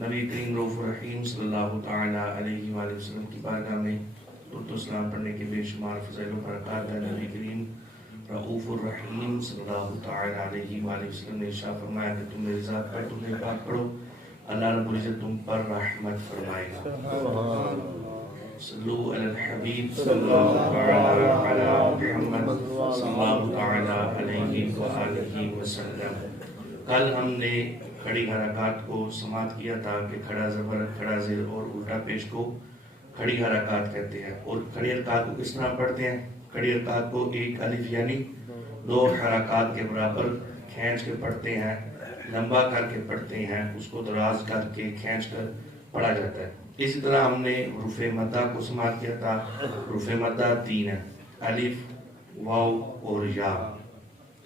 نبی کریم رؤوف الرحیم صلی اللہ تعالیٰ علیہ وآلہ وسلم کی بارگاہ میں درود و سلام پڑھنے کے بے شمار فضائل و برکات ہیں۔ نبی کریم رؤوف الرحیم صلی اللہ تعالیٰ علیہ وآلہ وسلم نے ارشاد فرمایا کہ تم میری ذات پر تم نے پاک پڑھو، اللہ رب العزت تم پر رحمت فرمائے گا۔ صلو علی الحبیب صلی اللہ تعالیٰ علی محمد صلی اللہ تعالیٰ علیہ وآلہ وسلم۔ کل ہم نے کھڑی حرکات کو سماعت کیا تھا کہ کھڑا زبر، کھڑا زیر اور الٹا پیش کو کھڑی حرکات کہتے ہیں۔ اور کھڑی حرکات کو کس طرح پڑھتے ہیں؟ کھڑی حرکات کو ایک الف یعنی دو حرکات کے برابر کھینچ کے پڑھتے ہیں، لمبا کر کے پڑھتے ہیں، اس کو دراز کر کے کھینچ کر پڑھا جاتا ہے۔ اسی طرح ہم نے حروف مدہ کو سماعت کیا تھا۔ حروف مدہ تین ہیں، الف، واو اور یا۔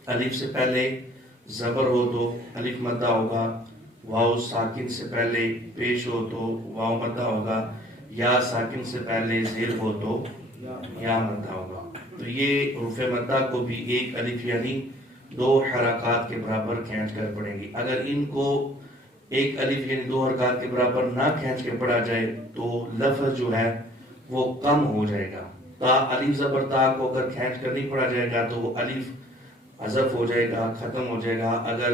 الف سے پہلے زبر ہو تو الف مدہ ہوگا، واو ساکن سے پہلے پیش ہو تو واو مدہ ہوگا، یا ساکن سے پہلے زیر ہو تو یا مدہ ہوگا۔ تو یہ حروف مدہ کو بھی ایک الف یعنی دو حرکات کے برابر کھینچ کر پڑھیں گی۔ اگر ان کو ایک الف یعنی دو حرکات کے برابر نہ کھینچ کے پڑھا جائے تو لفظ جو ہے وہ کم ہو جائے گا۔ تا الف زبر تا کو اگر کھینچ کر نہیں پڑھا جائے گا تو وہ الف حذف ہو جائے گا، ختم ہو جائے گا۔ اگر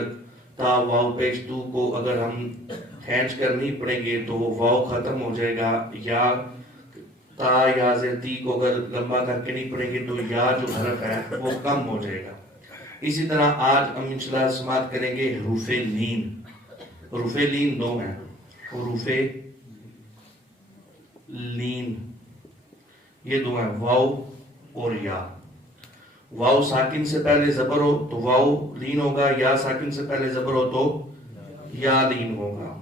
تا واو پیش تو کو اگر ہم کھینچ کر نہیں پڑھیں گے تو وہ واو ختم ہو جائے گا۔ یا تا یا زیر تی کو اگر لمبا کر کے نہیں پڑھیں گے تو یا جو حرف ہے وہ کم ہو جائے گا۔ اسی طرح آج ہم انشاءاللہ سماعت کریں گے حروف لین۔ حروف لین دو ہیں، حروف لین یہ دو ہیں، واو اور یا۔ واو ساکن سے پہلے زبر ہو تو واو لین ہوگا، یا ساکن سے پہلے زبر ہو تو یا لین ہوگا۔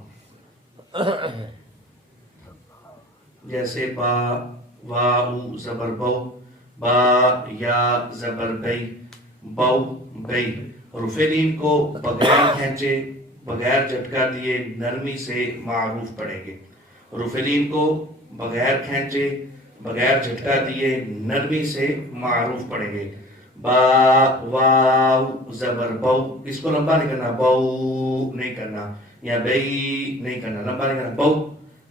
جیسے با، واو زبر بو، با یا زبر بی، بو بی۔ حروف لین کو بغیر کھینچے، بغیر جھٹکا دیے نرمی سے معروف پڑھیں گے۔ حروف لین کو بغیر کھینچے، بغیر جھٹکا دیے نرمی سے معروف پڑھیں گے۔ با واو زبر بو، اس کو لمبا نہیں کرنا، بو نہیں کرنا، یا بی نہیں کرنا، لمبا نہیں کرنا، بو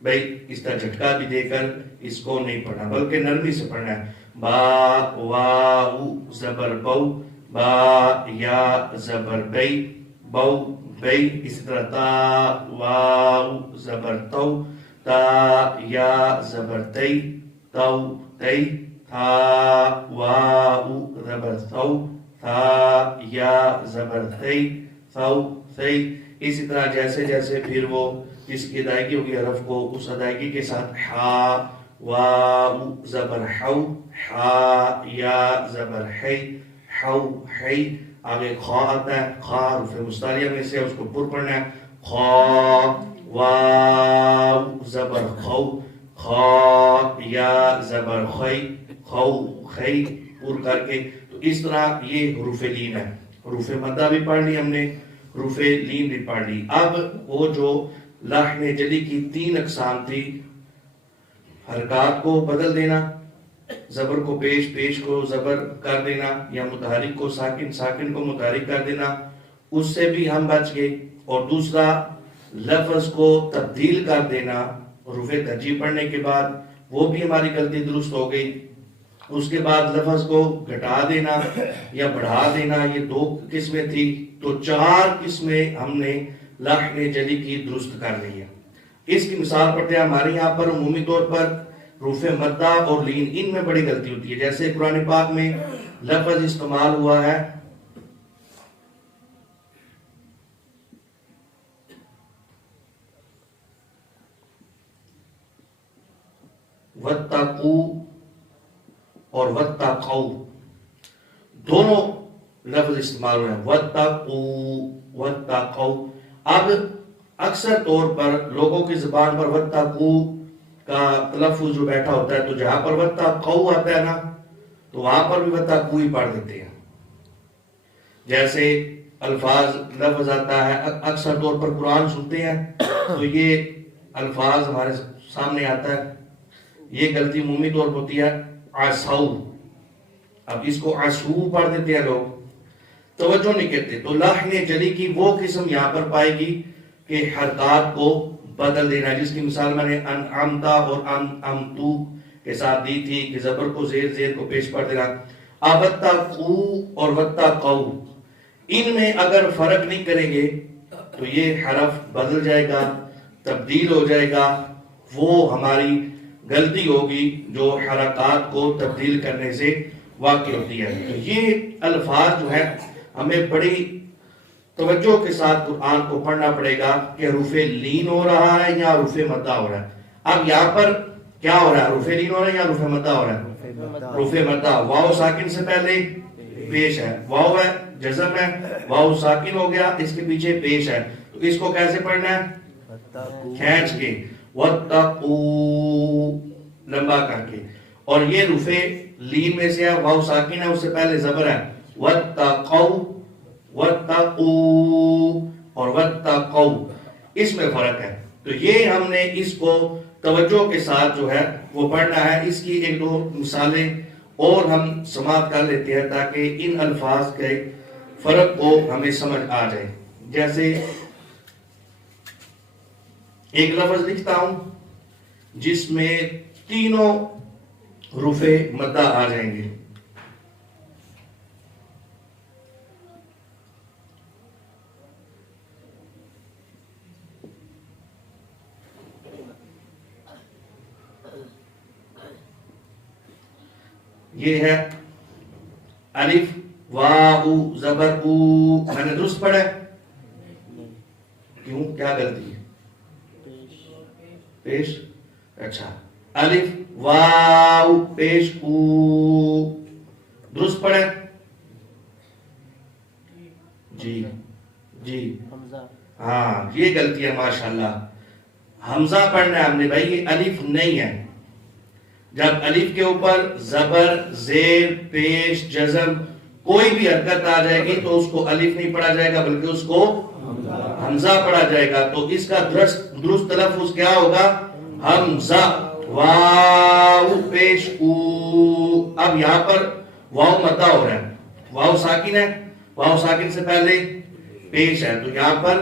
بی۔ اس کا جھٹکا بھی دے کر اس کو نہیں پڑھنا بلکہ نرمی سے پڑھنا ہے۔ با واو زبر بو، با یا زبر بی، بو بی۔ اسی طرح تا واو زبر تو، تا یا زبر تی، تو تی۔ تھا واو زبر ثو، تھا یا زبر ثی، ثو ثی۔ اسی طرح جیسے جیسے پھر وہ جس کی ادائیگی ہوگی حرف کو اس ادائیگی کے ساتھ ہا واو زبر حو، ہا یا زبر حی، حو حی۔ آگے خا آتا ہے، خا حروف مستعلیہ میں سے اس کو پر پڑھنا ہے۔ خا واو زبر خو، خا یا زبر خی، خو خی، پور کر کے۔ تو اس طرح یہ حروف لین ہے۔ حروف مدہ بھی پڑھ لی ہم نے، حروف لین بھی پڑھ لی۔ اب وہ جو لحن جلی کی تین اقسام تھی، حرکات کو بدل دینا، زبر کو پیش، پیش کو زبر کر دینا، یا متحرک کو ساکن، ساکن کو متحرک کر دینا، اس سے بھی ہم بچ گئے۔ اور دوسرا لفظ کو تبدیل کر دینا حروف ترجیح پڑھنے کے بعد، وہ بھی ہماری غلطی درست ہو گئی۔ اس کے بعد لفظ کو گھٹا دینا یا بڑھا دینا، یہ دو قسمیں تھی۔ تو چار قسمیں ہم نے لحن جلی کی درست کر لی ہیں۔ اس کی مثال پڑھتے ہیں۔ ہمارے یہاں پر عمومی طور پر حروف مدہ اور لین ان میں بڑی غلطی ہوتی ہے۔ جیسے قرآن پاک میں لفظ استعمال ہوا ہے وَاتَّقُوا اور وَاتَّقَوْا، دونوں لفظ استعمال ہوئے ہیں، وَاتَّقُوا وَاتَّقَوْا۔ اب اکثر طور پر لوگوں کی زبان پر وَاتَّقُوا کا تلفظ جو بیٹھا ہوتا ہے، تو جہاں پر وَاتَّقَوْا آتا ہے نا تو وہاں پر بھی وَاتَّقُوا ہی پڑھ دیتے ہیں۔ جیسے الفاظ لفظ آتا ہے، اکثر طور پر قرآن سنتے ہیں تو یہ الفاظ ہمارے سامنے آتا ہے، یہ غلطی عمومی طور پر ہوتی ہے عَصَوْا، اب اس کو عَصُو پڑھ دیتے ہیں لوگ، توجہ نہیں کرتے۔ تو لحن جلی کی وہ قسم یہاں پر پائے گی کہ حرکات کو بدل دینا، جس کی مثال میں نے انعمتا اور انعمتو کے ساتھ دی تھی کہ زبر کو زیر کو پیش پر دینا۔ ابتقو اور واتقو، ان میں اگر فرق نہیں کریں گے تو یہ حرف بدل جائے گا، تبدیل ہو جائے گا، وہ ہماری غلطی ہوگی جو حرکات کو تبدیل کرنے سے واقع ہوتی ہے۔ تو یہ الفاظ جو ہے ہمیں بڑی توجہ کے ساتھ قرآن کو پڑھنا پڑے گا کہ حروف لین ہو رہا ہے یا حروف مدہ ہو رہا ہے۔ اب یہاں پر کیا ہو رہا ہے؟ حروف لین ہو رہا ہے یا حروف مدہ ہو رہا ہے؟ حروف مدہ۔ واو ساکن سے پہلے پیش ہے، واو ہے جزم ہے، واو ساکن ہو گیا، اس کے پیچھے پیش ہے، تو اس کو کیسے پڑھنا ہے؟ کھینچ کے، واتقو لمبا کر کے۔ اور یہ حروف لین میں سے ہے، واو ساکن ہے، اس سے پہلے زبر ہے، واتقو واتقو اور واتقو، اس میں فرق ہے۔ تو یہ ہم نے اس کو توجہ کے ساتھ جو ہے وہ پڑھنا ہے۔ اس کی ایک دو مثالیں اور ہم سماعت کر لیتے ہیں تاکہ ان الفاظ کے فرق کو ہمیں سمجھ آ جائے۔ جیسے ایک لفظ لکھتا ہوں جس میں تینوں حروف مدہ آ جائیں گے۔ یہ ہے الف واو زبر او، میں نے درست پڑھا ہے؟ کیوں، کیا غلطی ہے؟ پیش، اچھا، الف واو پیش او، درست پڑھا ہے؟ جی جی ہاں، یہ غلطی ہے ماشاءاللہ، حمزہ پڑھنا ہے ہم نے بھائی، یہ الف نہیں ہے۔ جب الف کے اوپر زبر زیر پیش جزم کوئی بھی حرکت آ جائے گی تو اس کو الف نہیں پڑھا جائے گا بلکہ اس کو حمزہ پڑھا جائے گا۔ تو اس کا درست تلفظ کیا ہوگا؟ حمزہ، واو پیش او۔ اب یہاں پر واو مدہ ہو رہا ہے، واو ساکن ہے، واو ساکن سے پہلے پیش ہے، تو یہاں پر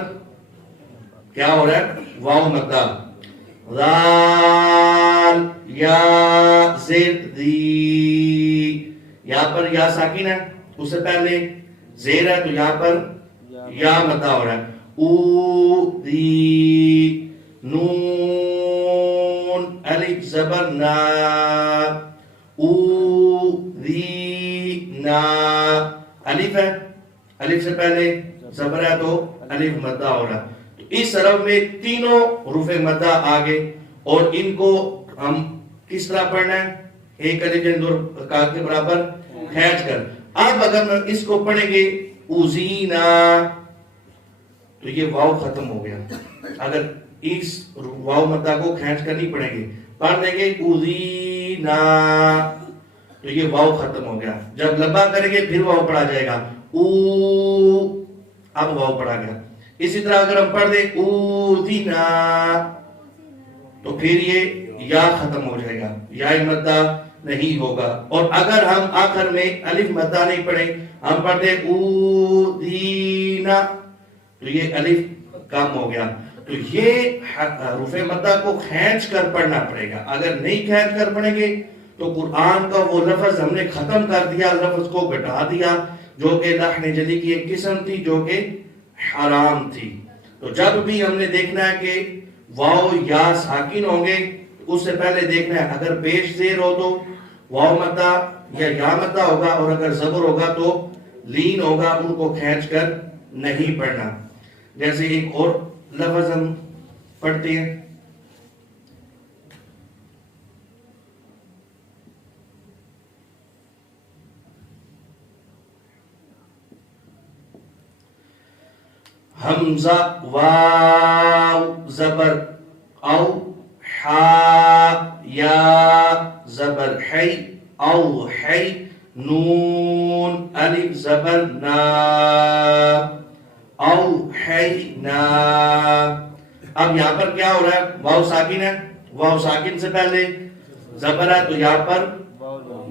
کیا ہو رہا ہے؟ واو مدہ، ذال یا زیر دی، یہاں پر یا ساکن ہے، اس سے پہلے زیر ہے، تو یہاں پر یا مدہ ہو رہا ہے، او دی، نون الف زبر نا، او دی نا، الف ہے، الف سے پہلے زبر ہے تو الف مدہ ہو رہا ہے۔ تو اس حرف میں تینوں حروف مدہ آگے، اور ان کو ہم کس طرح پڑھنا ہے؟ ایک الف یعنی دو کاف کے برابر کھینچ کر۔ اب اگر اس کو پڑھیں گے اوزینا تو یہ واو ختم ہو گیا، اگر اس واو مدہ کو کھینچ کر نہیں پڑھیں گے، پڑھ دیں گے اوزینا تو یہ واو ختم ہو گیا۔ جب لمبا کریں گے پھر واو پڑھا جائے گا، او، اب واو پڑھا گیا۔ اسی طرح اگر ہم پڑھ دیں اوزینا تو پھر یہ یا ختم ہو جائے گا، یا مدہ نہیں ہوگا۔ اور اگر ہم آخر میں الف مدہ نہیں پڑھیں، ہم پڑھتے او دینا تو یہ الف کم ہو گیا۔ تو یہ حروف مدہ کو کھینچ کر پڑھنا پڑے گا، اگر نہیں کھینچ کر پڑھیں گے تو قرآن کا وہ لفظ ہم نے ختم کر دیا، لفظ کو گھٹا دیا، جو کہ لحن جلی کی ایک قسم تھی جو کہ حرام تھی۔ تو جب بھی ہم نے دیکھنا ہے کہ واو یا ساکن ہوں گے، اس سے پہلے دیکھنا ہے اگر پیش زیر ہو تو واو مدہ یا مدہ ہوگا، اور اگر زبر ہوگا تو لین ہوگا، ان کو کھینچ کر نہیں پڑھنا۔ جیسے ایک اور لفظ ہم پڑھتے ہیں، حمزہ واو زبر او، حا یا زبر حی او حی، نون الف زبر نا او حی نا۔ اب یہاں پر کیا ہو رہا ہے؟ واو ساکن ہے، واو ساکن سے پہلے زبر ہے، تو یہاں پر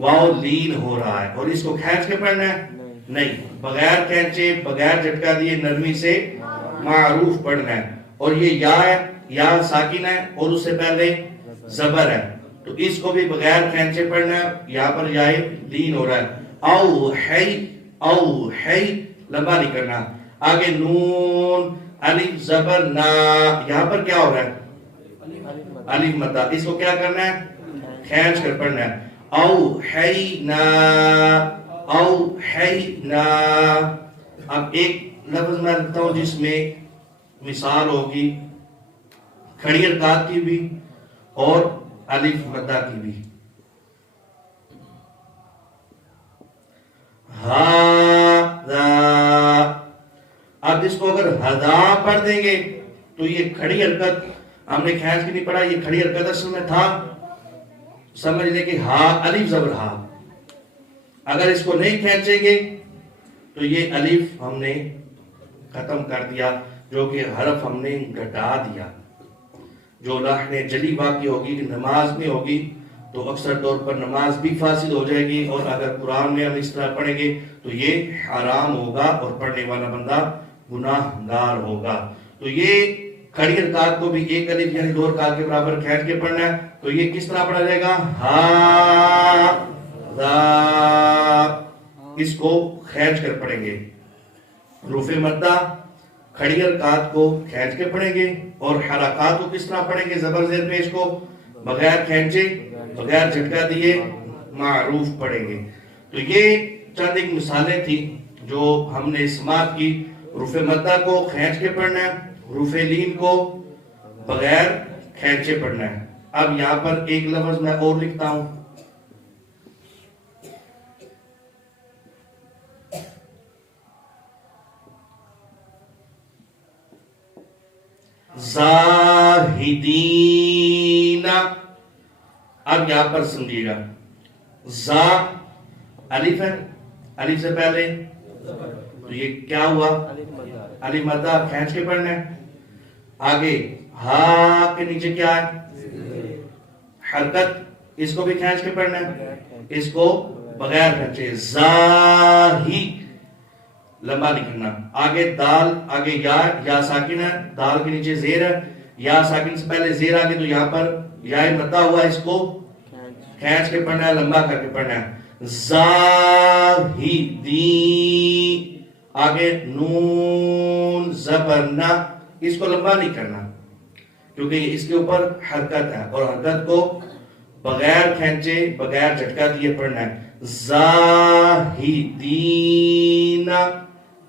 واو لین ہو رہا ہے، اور اس کو کھینچ کے پڑھنا ہے؟ نہیں، بغیر کھینچے بغیر جھٹکا دیے نرمی سے معروف پڑھنا ہے۔ اور یہ یا ہے، یا ساکن ہے اور اس سے پہلے زبر ہے، تو اس کو بھی بغیر کھینچے پڑھنا ہے. یہاں پر یا لین ہو رہا ہے، او ہے لمبا نہیں کرنا. آگے نون الف زبر نا، یہاں پر کیا ہو رہا ہے؟ الف مدہ. اس کو کیا کرنا ہے؟ کھینچ کر پڑھنا ہے. او ہے نا. اب ایک لفظ میں رکھتا ہوں جس میں مثال ہوگی کھڑی حرکات کی بھی اور الف مدہ کی بھی. ہاذا. اب اس کو اگر ہدا پڑھ دیں گے تو یہ کھڑی حرکت ہم نے کھینچ کے نہیں پڑھا، یہ کھڑی حرکت اصل میں تھا سمجھ لیں کہ ہا الف زبر ہا. اگر اس کو نہیں کھینچیں گے تو یہ الف ہم نے ختم کر دیا، جو کہ حرف ہم نے گھٹا دیا. جو لحن جلی واقع ہوگی نماز میں ہوگی تو اکثر طور پر نماز بھی فاسد ہو جائے گی، اور اگر قرآن میں ہم اس طرح پڑھیں گے تو یہ حرام ہوگا اور پڑھنے والا بندہ گناہ گار ہوگا. تو یہ کھڑی حرکات کو بھی ایک الف یعنی 2 رکعت کے برابر کھینچ کے پڑھنا ہے. تو یہ کس طرح پڑھا جائے گا؟ ہا ذا. اس کو کھینچ کر پڑھیں گے. حروف مدہ کھڑی حرکات کو کھینچ کے پڑھیں گے، اور حرکات کو کس طرح پڑھیں گے؟ زبر زیر پیش کو بغیر کھینچے بغیر جھٹکا دیے معروف پڑھیں گے. تو یہ چند ایک مثالیں تھی جو ہم نے سماعت کی. حروف مدہ کو کھینچ کے پڑھنا ہے، حروف لین کو بغیر کھینچے پڑھنا ہے. اب یہاں پر ایک لفظ میں اور لکھتا ہوں، زاہدین. اب یہاں پر سمجھیے گا، زا الف ہے، الف سے پہلے تو یہ کیا ہوا؟ الف مدہ کھینچ کے پڑھنا ہے. آگے ہا کے نیچے کیا ہے؟ حرکت، اس کو بھی کھینچ کے پڑھنا ہے، اس کو بغیر کھینچے. زاہی لمبا نہیں کرنا. آگے دال، آگے یا ساکن ہے، دال کے نیچے زیر ہے، یا ساکن سے پہلے زیر آگے تو یہاں پر یا مدہ ہوا، اس کو کھینچ کے پڑھنا ہے، لمبا کر کے پڑھنا ہے. زاہدین. آگے نون زبرنا، اس کو لمبا نہیں کرنا کیونکہ اس کے اوپر حرکت ہے، اور حرکت کو بغیر کھینچے بغیر جھٹکا دیے پڑھنا ہے. زاہدین.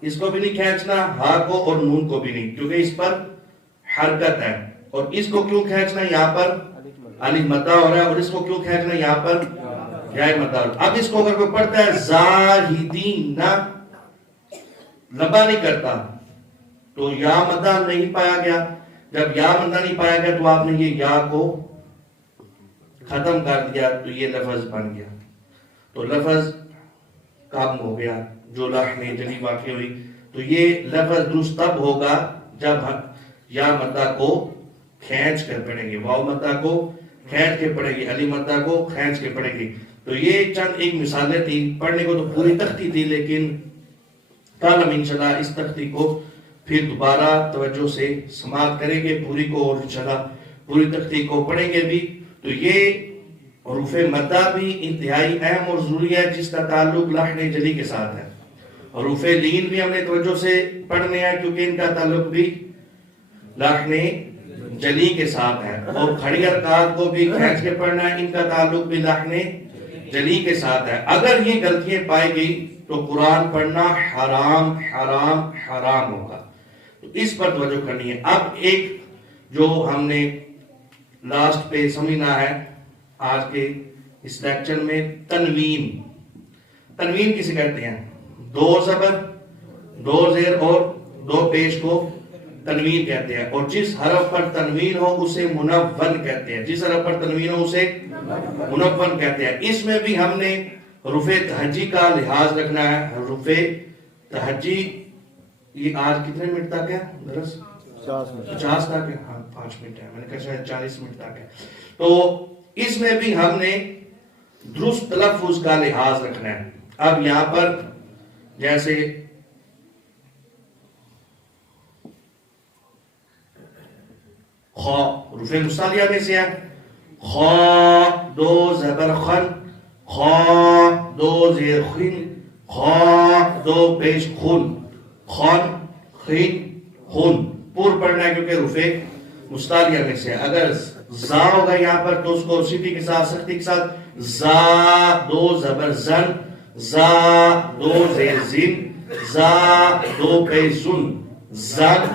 اس کو بھی نہیں کھینچنا، ہا کو اور نون کو بھی نہیں، کیونکہ اس پر حرکت ہے. اور اس کو کیوں کھینچنا؟ یہاں پر الف مدہ ہو رہا ہے، اور اس کو کیوں کھینچنا؟ یہاں پر یا مدہ ہو رہا ہے. اب اس کو اگر کوئی پڑھتا ہے زاہدین لمبا نہیں کرتا تو یا مدہ نہیں پایا گیا. جب یا مدہ نہیں پایا گیا تو آپ نے یہ یا کو ختم کر دیا تو یہ لفظ بن گیا. تو لفظ کم ہو گیا جو لحن جلی واقع ہوئی. تو یہ لفظ درست تب ہوگا جب یا مدہ کو کھینچ کر پڑھیں گے، واو مدہ کو کھینچ کے پڑھیں گے، علی مدہ کو کھینچ کے پڑھیں گے. تو یہ چند ایک مثالیں تھی. پڑھنے کو تو پوری تختی تھی، لیکن کل ہم انشاءاللہ اس تختی کو پھر دوبارہ توجہ سے سماعت کریں گے پوری کو، اور انشاءاللہ پوری تختی کو پڑھیں گے بھی. تو یہ حروف مدہ بھی انتہائی اہم اور ضروری ہے جس کا تعلق لحن جلی کے ساتھ ہے. حروف لین بھی ہم نے توجہ سے پڑھنے ہیں کیونکہ ان کا تعلق بھی لحن جلی کے ساتھ ہے، اور کھڑی حرکات کو بھی کھینچ کے پڑھنا ہے، ان کا تعلق بھی لحن جلی کے ساتھ ہے. اگر یہ غلطیاں پائی گئی تو قرآن پڑھنا حرام حرام حرام ہوگا. تو اس پر توجہ کرنی ہے. اب ایک جو ہم نے لاسٹ پہ سمجھنا ہے آج کے اس لیکچر میں، تنوین. تنوین کسے کہتے ہیں؟ 2 زبر 2 زیر اور 2 پیش کو تنوین کہتے ہیں، اور جس حرف پر تنوین ہو اسے منون کہتے ہیں. جس حرف پر تنوین ہو اسے منون کہتے ہیں. اس میں بھی ہم نے حروف تہجی کا لحاظ رکھنا ہے. حروف تہجی یہ آج کتنے منٹ تک ہے درس؟ 50 تک ہے. ہاں 5 منٹ ہے، میں نے کہا شاید 40 منٹ تک ہے. تو اس میں بھی ہم نے درست تلفظ کا لحاظ رکھنا ہے. اب یہاں پر جیسے خا رفع مستعلیہ میں سے ہے. خا دو زبر خن، خا دو زیر خن، خا دو پیش خون، خن خن خون. پور پڑھنا ہے کیونکہ رفع مستعلیہ میں سے ہے. اگر زا ہوگا یہاں پر تو اس کو سیٹی کے ساتھ سختی کے ساتھ زا دو زبر زن، زا دو زیر زن، زا دو پیش زن، زن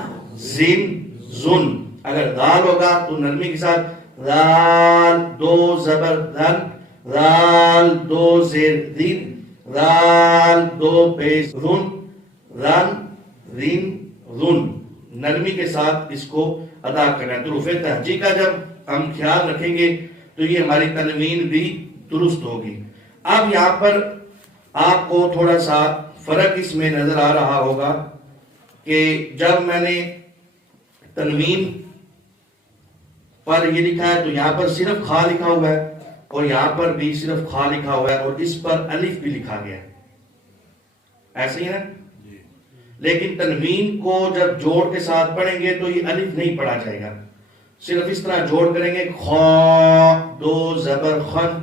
زن زن. اگر دال ہوگا تو نرمی کے ساتھ دال دو زبر دن، دال دو زیر دن، دال دو پیش رن، رن رن رن. نرمی کے ساتھ اس کو ادا کرنا ہے. تو رفع تہجی کا جب ہم خیال رکھیں گے تو یہ ہماری تنوین بھی درست ہوگی. اب یہاں پر آپ کو تھوڑا سا فرق اس میں نظر آ رہا ہوگا کہ جب میں نے تنوین پر یہ لکھا ہے تو یہاں پر صرف خا لکھا ہوا ہے اور یہاں پر بھی صرف خا لکھا ہوا ہے اور اس پر الف بھی لکھا گیا ہے. ایسے ہی ہے. لیکن تنوین کو جب جوڑ کے ساتھ پڑھیں گے تو یہ الف نہیں پڑھا جائے گا. صرف اس طرح جوڑ کریں گے خا دو زبر خن.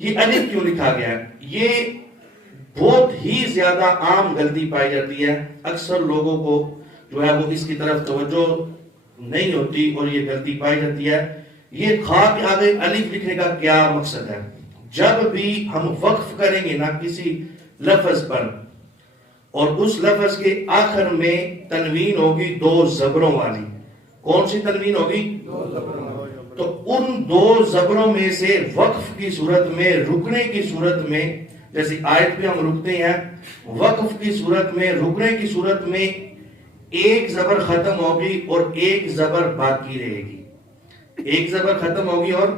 یہ الف کیوں لکھا گیا ہے؟ یہ بہت ہی زیادہ عام غلطی پائی جاتی ہے. اکثر لوگوں کو جو ہے وہ اس کی طرف توجہ نہیں ہوتی اور یہ غلطی پائی جاتی ہے. یہ خا کے آگے الف لکھنے کا کیا مقصد ہے؟ جب بھی ہم وقف کریں گے نا کسی لفظ پر اور اس لفظ کے آخر میں تنوین ہوگی دو زبروں والی. کون سی تنوین ہوگی؟ تو ان دو زبروں میں سے وقف کی صورت میں، رکنے کی صورت میں، جیسے آیت پہ ہم رکتے ہیں، وقف کی صورت میں، رکنے کی صورت میں ایک زبر ختم ہوگی اور ایک زبر باقی رہے گی. ایک زبر ختم ہوگی اور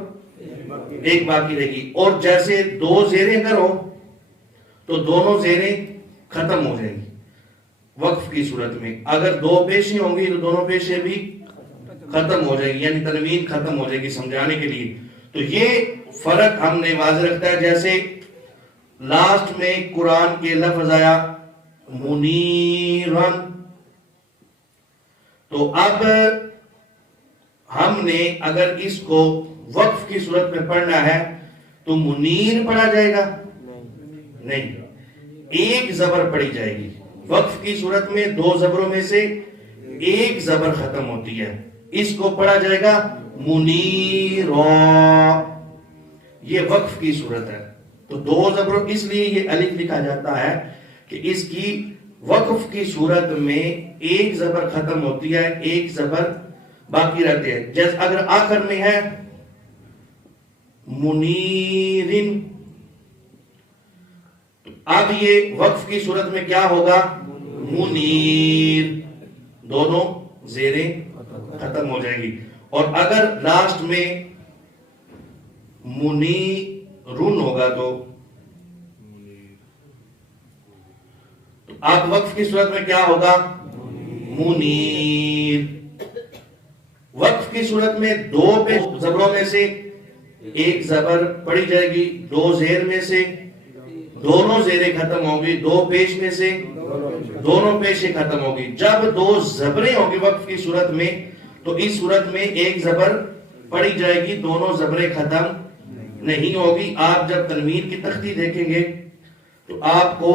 ایک باقی رہے گی. اور جیسے دو زیریں اگر ہو تو دونوں زیریں ختم ہو جائیں گی وقف کی صورت میں. اگر دو پیشیں ہوں گی تو دونوں پیشیں بھی ختم ہو جائیں گی، یعنی تنوین ختم ہو جائے گی سمجھانے کے لیے. تو یہ فرق ہم نے واضح رکھتا ہے. جیسے لاسٹ میں قرآن کے لفظ آیا منیرن، تو اب ہم نے اگر اس کو وقف کی صورت میں پڑھنا ہے تو منیر پڑھا جائے گا؟ نہیں، ایک زبر پڑھی جائے گی. وقف کی صورت میں دو زبروں میں سے ایک زبر ختم ہوتی ہے، اس کو پڑھا جائے گا منیرا. یہ وقف کی صورت ہے. تو دو زبروں اس لیے یہ الف لکھا جاتا ہے کہ اس کی وقف کی صورت میں ایک زبر ختم ہوتی ہے، ایک زبر باقی رہتے ہیں. جیسے اگر آخر میں ہے منیرن، اب یہ وقف کی صورت میں کیا ہوگا؟ منیر. دونوں زیریں ختم ہو جائیں گی. اور اگر لاسٹ میں منیرن ہوگا تو اب وقف کی صورت میں کیا ہوگا؟ منیر. وقف کی صورت میں دو زبروں میں سے ایک زبر پڑھی جائے گی، دو زیر میں سے دونوں زیریں ختم ہوں گی، دو پیش میں سے دونوں پیشیں ختم ہوگی. جب دو زبریں ہوں گی وقف کی صورت میں تو اس صورت میں ایک زبر پڑھی جائے گی، دونوں زبریں ختم نہیں ہوگی. آپ جب تنوین کی تختی دیکھیں گے تو آپ کو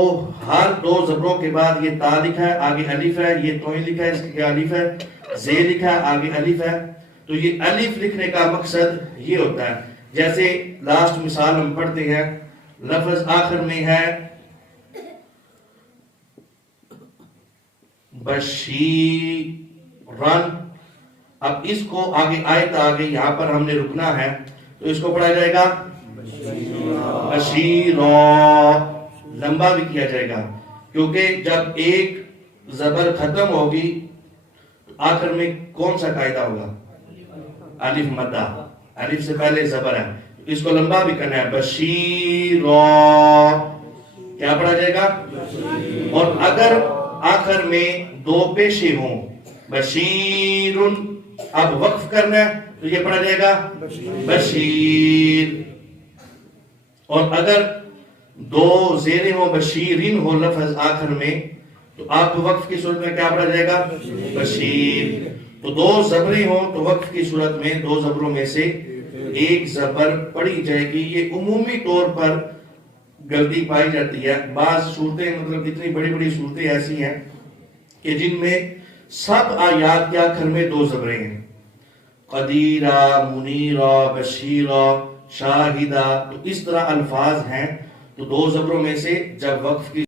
ہر دو زبروں کے بعد یہ تا لکھا ہے، آگے الف ہے، یہ توئیں لکھا ہے، اس کے الف ہے، زے لکھا ہے، آگے الف ہے. تو یہ الف لکھنے کا مقصد یہ ہوتا ہے. جیسے لاسٹ مثال ہم پڑھتے ہیں، لفظ آخر میں ہے بشیرن. اب اس کو آگے آیت آگے یہاں پر ہم نے رکنا ہے تو اس کو پڑھا جائے گا بشیرا. لمبا بھی کیا جائے گا کیونکہ جب ایک زبر ختم ہوگی آخر میں کون سا قاعدہ ہوگا؟ الف مدہ. الف سے پہلے زبر ہے، اس کو لمبا بھی کرنا ہے. بشیرا کیا پڑھا جائے گا؟ اور اگر آخر میں دو پیشے ہوں بشیرن، اب وقف کرنا ہے تو یہ پڑھا جائے گا بشیر. اور اگر دو زیریں ہو بشیرن ہو لفظ آخر میں تو آپ وقف کی صورت میں کیا پڑھا جائے گا؟ بشیر. تو دو زبریں ہوں تو وقف کی صورت میں دو زبروں میں سے ایک زبر پڑی جائے گی. یہ عمومی طور پر غلطی پائی جاتی ہے. بعض صورتیں مطلب اتنی بڑی بڑی صورتیں ایسی ہیں کہ جن میں سب آیات کے آخر میں دو زبریں ہیں. قدیرہ، منیرہ، بشیرہ، شاہدہ، تو اس طرح الفاظ ہیں. تو دو زبروں میں سے جب وقف کی